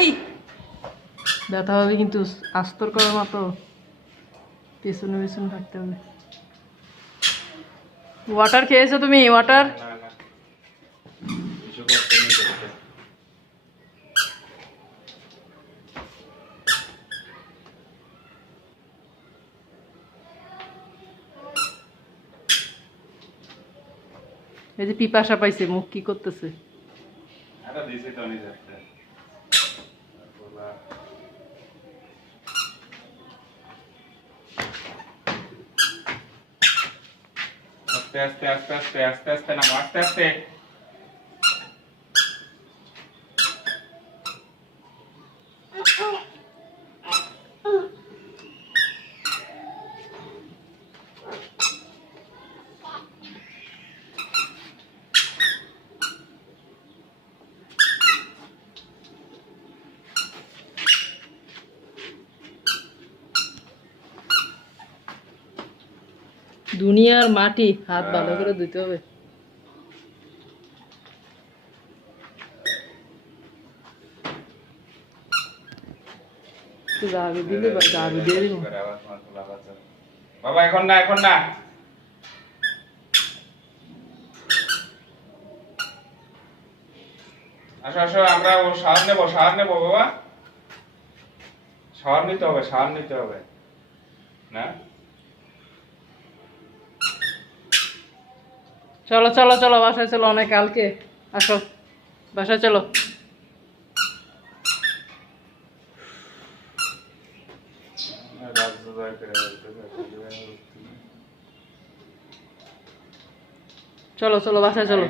এই, ব্যথা হবে কিন্তু, আস্তর করার মতো। পেছনে পেছনে থাকতে হবে। ওয়াটার খেয়েছো তুমি? ওয়াটার এই যে পিপাসা পাইছে, মুখ কি করতেছে? আস্তে আস্তে আস্তে আস্তে আস্তে আস্তে, নামো, আস্তে আস্তে। দুনিয়ার মাটি হাত ভালো করে ধুতে হবে। বাবা এখন না এখন না। আসো আসো আমরা ও নেব শাওয়ার নেব বাবা। নিতে হবে শাওয়ার নিতে হবে। না? চলো চলো চলো বাসায় চলো অনেক কালকে। আসো বাসায় চলো। চলো চলো বাসায় চলো।